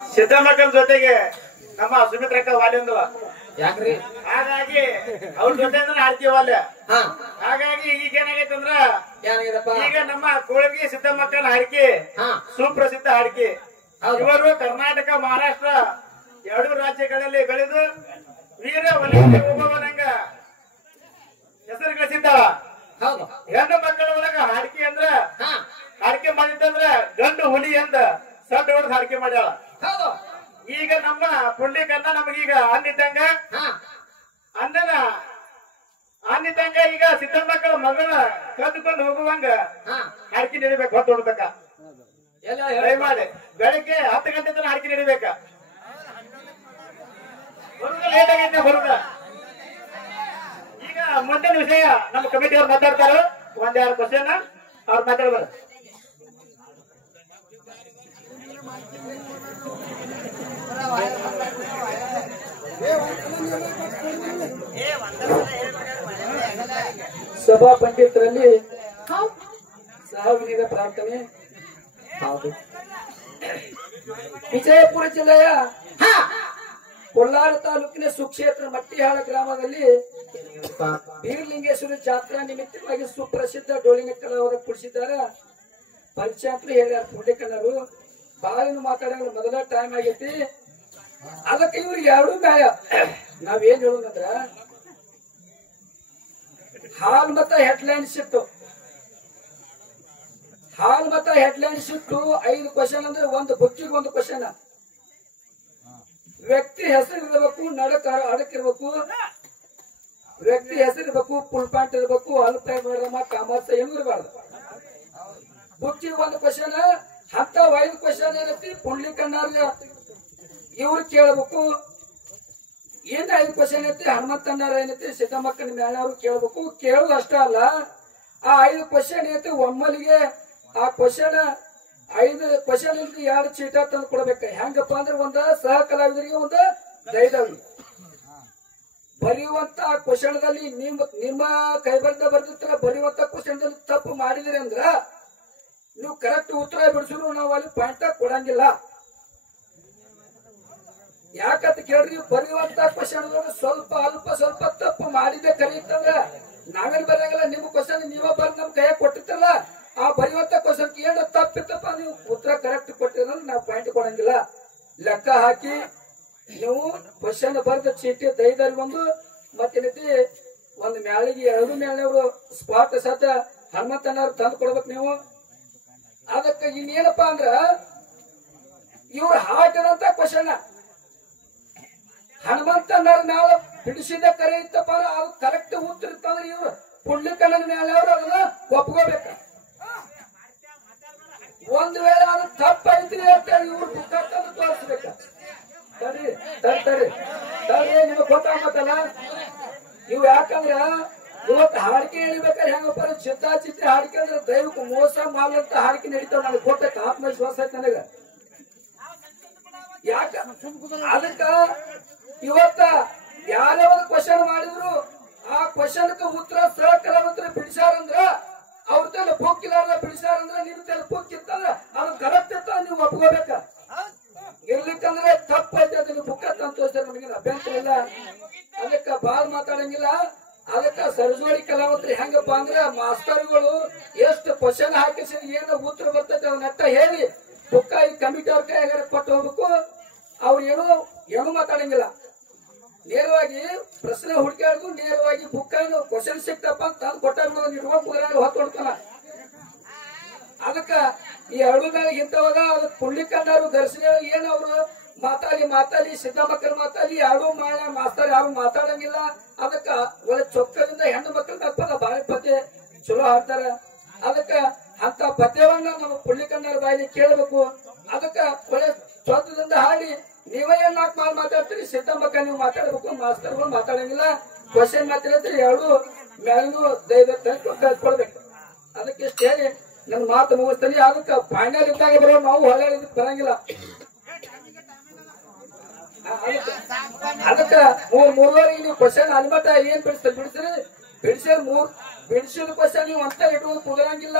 ಸಿದ್ದಮ್ಮಕ್ಕನ ಜೊತೆಗೆ ನಮ್ಮ ಸುಮಿತ್ರಕ್ಕ ವಾಲ್ಯಂದು ಯಾಕ್ರಿ? ಹಾಗಾಗಿ ಅವ್ರ ಜೊತೆ ಅಂದ್ರೆ ಆಡ್ತೀವಲ್ಲ. ಹಾ, ಹಾಗಾಗಿ ಈಗ ಏನಾಗೈತೆ ಅಂದ್ರ ಏನಾಗಿದಪ್ಪ? ಈಗ ನಮ್ಮ ಕೋಳಗಿ ಸಿದ್ದಮ್ಮಕ್ಕನ ಹಾಡಿಕೆ ಹಾ, ಸುಪ್ರಸಿದ್ಧ ಹಾಡಿಕೆ. ಹೌದು. ಇವರು ಕರ್ನಾಟಕ ಮಹಾರಾಷ್ಟ್ರ ಎರಡು ರಾಜ್ಯಗಳಲ್ಲಿ ಬೆಳೆದು ವೀರ ವನಿತೆ ಒಬ್ಬವನಂಗ ಹೆಸರು ಗಳಿಸಿದ್ದಾಳ. ಹೌದು. ಹೆಣ್ಣು ಮಕ್ಕಳ ಒಳಗ ಹಾಡಿಕೆ ಅಂದ್ರ ಹಾ, ಹಾಡಿಕೆ ಮಾಡಿದ್ದಂದ್ರ ಗಂಡು ಹುಲಿ ಅಂತ ಸಡ್ಡ ಹೊಡೆದು ಹಾಡಿಕೆ ಮಾಡ್ಯಾಳ. ಹೌದು. ಈಗ ನಮ್ಮ ಪುಂಡಿಕನ್ನ ನಮಗೀಗ ಅನ್ನಿದ್ದಂಗ ಹಾ, ಅನ್ನಿದ್ದಂಗ ಈಗ ಸಿದ್ದಮ್ಮಕ್ಕಳ ಮಗಳ ಕದ್ದುಕೊಂಡು ಹೋಗುವಂಗ ಹಾ, ಹಾಡಿಕೆ ನಡಿಬೇಕು. ಹೊತ್ತು ಹೊಡ್ಬೇಕ ಎಲ್ಲ ಹೇಳಿ. ಮಾಡಿ ಬೆಳಗ್ಗೆ 10 ಗಂಟೆ ತನಕ ಹಾಡಿಕೆ ನಡಿಬೇಕ. ಬರುದ ಲೇಟ್ ಆಗೈತೆ ಬರುದ. ಈಗ ಮುಂದಿನ ವಿಷಯ ನಮ್ಮ ಕಮಿಟಿ ಅವ್ರು ಮಾತಾಡ್ತಾರ. ಒಂದೆರಡು ಕ್ವಶನ್ ಅವ್ರು ಮಾತಾಡ್ಬಾರ. ಸಭಾ ಪಂಡಿತರಲ್ಲಿ ಸಾವಿರದ ಪ್ರಾರ್ಥನೆ. ಹೌದು. ವಿಜಯಪುರ ಜಿಲ್ಲೆಯ ಕೊಲ್ಲಾರ ತಾಲೂಕಿನ ಸುಕ್ಷೇತ್ರ ಮಟ್ಟಿಹಾಳ ಗ್ರಾಮದಲ್ಲಿ ಬೀರಲಿಂಗೇಶ್ವರ ಜಾತ್ರಾ ನಿಮಿತ್ತವಾಗಿ ಸುಪ್ರಸಿದ್ಧ ಡೋಲಿನ ಕಲಾವಿದ ಕುಡಿಸಿದ್ದಾರೆ. ಪರಿಚಯ ಅಂತ ಹೇಳ್ಯಾರ ಪುಂಡಿಕನ್ನರು. ಬಾಳಿನ ಮಾತಾಡೋದು ಮೊದಲ ಟೈಮ್ ಆಗೈತಿ. ಅದಕ್ಕೆ ಇವ್ರಿಗೆ ಎರಡೂ ಗಾಯ. ನಾವೇನ್ ಹೇಳೋದಂದ್ರ ಹಾಲ್ ಮತ್ತ ಹೆಡ್ಲೈನ್ಸ್ ಇತ್ತು. ಹಾಲ್ ಮತ್ತ ಹೆಡ್ಲೈನ್ಸ್ ಇಟ್ಟು 5 ಕ್ವಶನ್ ಅಂದ್ರೆ ಒಂದು ಬುಕ್ಕಿಗೆ ಒಂದು ಕ್ವಶನ್. ವ್ಯಕ್ತಿ ಹೆಸರು ಇರಬೇಕು, ಅಡಕಿರ್ಬೇಕು, ವ್ಯಕ್ತಿ ಹೆಸರು ಇರಬೇಕು, ಫುಲ್ ಪಾಯಿಂಟ್ ಇರಬೇಕು, ಅಲ್ಪಾಯ ಮೇಡಮ ಕಾಮರ್ಸ್ ಏನು ಇರಬಾರ್ದು. ಬುಕ್ಕಿಗೆ ಒಂದು ಕ್ವಶನ್. ಅಂತ 5 ಕ್ವಶನ್ ಏನೈತಿ ಪುಂಡ್ಲಿಕನ್ನರ್ಗ ಇವ್ರು ಕೇಳಬೇಕು. ಏನ್ 5 ಕ್ವಶನ್ ಐತಿ ಹನುಮಂತಣ್ಣರ ಏನೈತಿ ಸಿದ್ದಮ್ಮಕ್ಕನ ಮೇಳವ್ರು ಕೇಳಬೇಕು. ಕೇಳುದು ಅಷ್ಟ ಅಲ್ಲ, ಆ 5 ಕ್ವಶನ್ ಐತಿ ಒಮ್ಮಲಿಗೆ ಆ ಕ್ವಶನ್ 5 ಕ್ವಶನ್ ಇಲ್ದ 2 ಚೀಟ ತಂದು ಕೊಡ್ಬೇಕ. ಹೆಂಗಪ್ಪ ಅಂದ್ರೆ ಒಂದ ಸಹ ಕಲಾವಿದರಿಗೆ ಒಂದು ದೈದವ್ರಿಗೆ ಬರೆಯುವಂತ ಕ್ವಶನ್ದಲ್ಲಿ ನಿಮ್ಮ ಕೈಬರ್ದ ಬರ್ದಿರ್ತಾರ. ಬರೆಯುವಂತ ಕ್ವಶನ್ ತಪ್ಪು ಮಾಡಿದಿರಿ ಅಂದ್ರ ನೀವು ಕರೆಕ್ಟ್ ಉತ್ತರ ಬಿಡಿಸಿದ್ರು ನಾವು ಅಲ್ಲಿ ಪಾಯಿಂಟ್ ಕೊಡಂಗಿಲ್ಲ. ಯಾಕಂತ ಕೇಳ್ರಿ, ಬರೆಯುವಂತ ಕ್ವಶನ್ ಸ್ವಲ್ಪ ಸ್ವಲ್ಪ ತಪ್ಪು ಮಾಡಿದೆ ಕರೀತಂದ್ರ ನಾವೇನ್ ಬರಂಗಿಲ್ಲ. ನಿಮ್ಮ ಕ್ವಶನ್ ನೀವ ಬಂದ್ ನಮ್ ಕೈಯಾಗ ಕೊಟ್ಟಿರ್ತಲ್ಲ, ಆ ಬರೆಯುವಂತ ಕ್ವಶನ್ ಏನು ತಪ್ಪಿತ್ತಪ್ಪ ನೀವು ಉತ್ತರ ಕರೆಕ್ಟ್ ಕೊಟ್ಟಿರ ನಾವು ಪಾಯಿಂಟ್ ಕೊಡಂಗಿಲ್ಲ. ಲೆಕ್ಕ ಹಾಕಿ ನೀವು ಕ್ವಶನ್ ಬರ್ದ ಚೀಟಿ ದೈದಲ್ಲಿ ಒಂದು ಮತ್ತೇನೈತಿ ಒಂದು ಮ್ಯಾಳಿಗೆ 2 ಮ್ಯಾಳಿನವರು ಸ್ಪಾಟ್ ಸದ್ದ ಹನುಮಂತನವ್ರು ತಂದು ಕೊಡ್ಬೇಕು ನೀವು. ಅದಕ್ಕೆ ಇನ್ನೇನಪ್ಪಾ ಅಂದ್ರ ಇವ್ರು ಹಾಕಿದಂತ ಕ್ವಶನ್ ಹನುಮಂತನವ್ರ ಮ್ಯಾಲ ಬಿಡಿಸಿದ ಕರೆ ಇತ್ತಪ್ಪ ಅಂದ್ರೆ ಅದು ಕರೆಕ್ಟ್ ಉತ್ತರ ಇರ್ತಂದ್ರೆ ಇವ್ರು ಪುಂಡ್ಲಿಕಣ್ಣನ ಮ್ಯಾಲ ಅವ್ರು ಅದನ್ನ ಒಪ್ಕೋಬೇಕ. ಒಂದ್ ವೇಳೆ ಅದು ತಪ್ಪೈತ್ರಿ ಅಂತ ಇವ್ರು ಬುಕ್ಕ ತಂದು ತೋರಿಸ್ಬೇಕ. ಸರಿ ನಿಮಗ್ ಗೊತ್ತಾಗತ್ತಲ್ಲ ಇವ್. ಯಾಕಂದ್ರ ಇವತ್ತು ಹಾಡಿಕೆ ಹೇಳಿಬೇಕಾದ್ರೆ ಹೆಂಗಪ್ಪ ಚಿತ್ರಾಚಿತ್ರಿ ಹಾಡಿಕೆ ಅಂದ್ರೆ ದೈವಕ್ಕೆ ಮೋಸ ಮಾಡಂತ ಹಾಡಿಕೆ ನಡೀತಾವ. ನನಗೆ ಕೊಟ್ಟಕ್ಕೆ ಆತ್ಮವಿಶ್ವಾಸ ಐತೆ ನನಗ. ಯಾಕ ಅದಕ್ಕ ಇವತ್ತ ಯಾರೇ ಒಂದು ಕ್ವಶನ್ ಮಾಡಿದ್ರು ಆ ಕ್ವಶನ್ ಉತ್ತರ ಸಹಕಲಾವಂತರ ಬಿಡಿಸಾರಂದ್ರ ಅವ್ರ ತಲೆ ಬುಕ್ ಇಲ್ಲಾರ ಬಿಡಿಸಾರಂದ್ರ ನಿಮ್ ತಲೆ ಬುಕ್ ಇತ್ತಂದ್ರ ಅದು ಕರೆಕ್ಟ್ ಇತ್ತ ನೀವು ಒಪ್ಕೋಬೇಕ. ಇರ್ಲಿಕ್ಕಂದ್ರೆ ತಪ್ಪೈತೆ ಅದನ್ನ ಬುಕ್ಕ ತಂದು ತೋರಿಸ್ತಾರೆ. ನಮಗೇನು ಅಭ್ಯಂತರ ಇಲ್ಲ. ಅದಕ್ಕ ಬಾಳ್ ಮಾತಾಡಂಗಿಲ್ಲ. ಅದಕ್ಕ ಸರಜೋಡಿ ಕಲಾವಂತರು ಹೆಂಗಪ್ಪ ಅಂದ್ರ ಮಾಸ್ತರ್ಗಳು ಎಷ್ಟು ಕ್ವಶನ್ ಹಾಕಿಸಿ ಏನು ಉತ್ತರ ಬರ್ತೈತೆ ಅವನ್ನೆಟ್ಟ ಹೇಳಿ ಬುಕ್ಕ ಈ ಕಮಿಟಿ ಅವ್ರ ಕೈಯಾಗ ಕೊಟ್ಟು ಹೋಗ್ಬೇಕು. ಅವ್ರು ಏನು ಮಾತಾಡಂಗಿಲ್ಲ. ನೇರವಾಗಿ ಪ್ರಶ್ನೆ ಹುಡುಕಾಡ್ದು ನೇರವಾಗಿ ಬುಕ್ಕ ಕ್ವಶನ್ ಸಿಕ್ತಪ್ಪ ಅಂತ ತಂದು ಕೊಟ್ಟ ಹೊತ್ತು ಹೊಡ್ತಾನ. ಅದಕ್ಕ ಈ 2 ಮೇಲೆ ಇಂಥವಾಗ ಅದಕ್ಕೆ ಪುಂಡ್ಲಿಕನ್ನರು ಘರ್ಷಣೆ ಏನು ಅವರು ಮಾತಾಡಿ ಸಿದ್ದಮ್ಮಕ್ಕನ ಮಾತಾಡಿ 2 ಮಾಡ ಮಾಸ್ತರ್ ಯಾರು ಮಾತಾಡಂಗಿಲ್ಲ. ಅದಕ್ಕ ಒಳ್ಳೆ ಚೊಕ್ಕದಿಂದ ಹೆಣ್ಣು ಮಕ್ಕಳ ತಪ್ಪಲ್ಲ ಬಾಳೆ ಪದ್ಯ ಚಲೋ ಹಾಡ್ತಾರ. ಅದಕ್ಕ ಅಂತ ಪದ್ಯವನ್ನ ನಮ್ಮ ಪುಂಡ್ಲಿಕನ್ನರ ಬಾಯಿಲಿ ಕೇಳಬೇಕು. ಅದಕ್ಕ ಒಳ್ಳೆ ಚೊಕ್ಕದಿಂದ ಹಾಡಿ ನೀವೇ 4 ಮಾತು ಮಾತಾಡ್ತೀರಿ, ಸಿದ್ದಮ್ಮಕ್ಕ ನೀವು ಮಾತಾಡ್ಬೇಕು. ಮಾಸ್ತರ್ಗಳು ಮಾತಾಡಂಗಿಲ್ಲ. ಕ್ವಶನ್ ಮಾತಾಡ್ತೀರಿ 2 ಮ್ಯಾಲಿನೂ ದಯವಿಟ್ಟು ಕಳ್ಕೊಳ್ಬೇಕು. ಅದಕ್ಕೆ ಇಷ್ಟ ಹೇಳಿ ನನ್ನ ಮಾತು ಮುಗಿಸ್ತೀನಿ. ಅದಕ್ಕೆ ಫೈನಲ್ ಇದ್ದಾಗ ಬರೋ ನಾವು ಹೊಳೆ ಬರಂಗಿಲ್ಲ. ಅದಕ್ಕ 3 ನೀವು ಕ್ವಶನ್ ಅಲ್ಮಟ ಏನ್ ಬಿಡಿಸ್ತೀರಿ ಬಿಡಿಸಿದ ಕ್ವಶನ್ ನೀವು ಅಂತ ಇಟ್ಕೊಂಡು ಕುದರಂಗಿಲ್ಲ.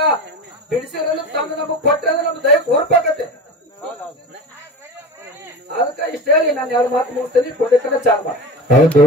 ಬಿಡಿಸಿರೋದು ತಂದು ನಮಗ್ ಕೊಟ್ಟರೆ ನಮ್ಗೆ ದಯಕ್ಕೆ ಹೊರಪಾಕತ್ತೆ. ಅದಕ್ಕ ಇಷ್ಟ ಹೇಳಿ ನಾನು ಎರಡು ಮಾತು ಮುಗಿಸ್ತೀನಿ ಪುಣ್ಯಕನ ಚಾಲು ಮಾಡಿ ಹೌದು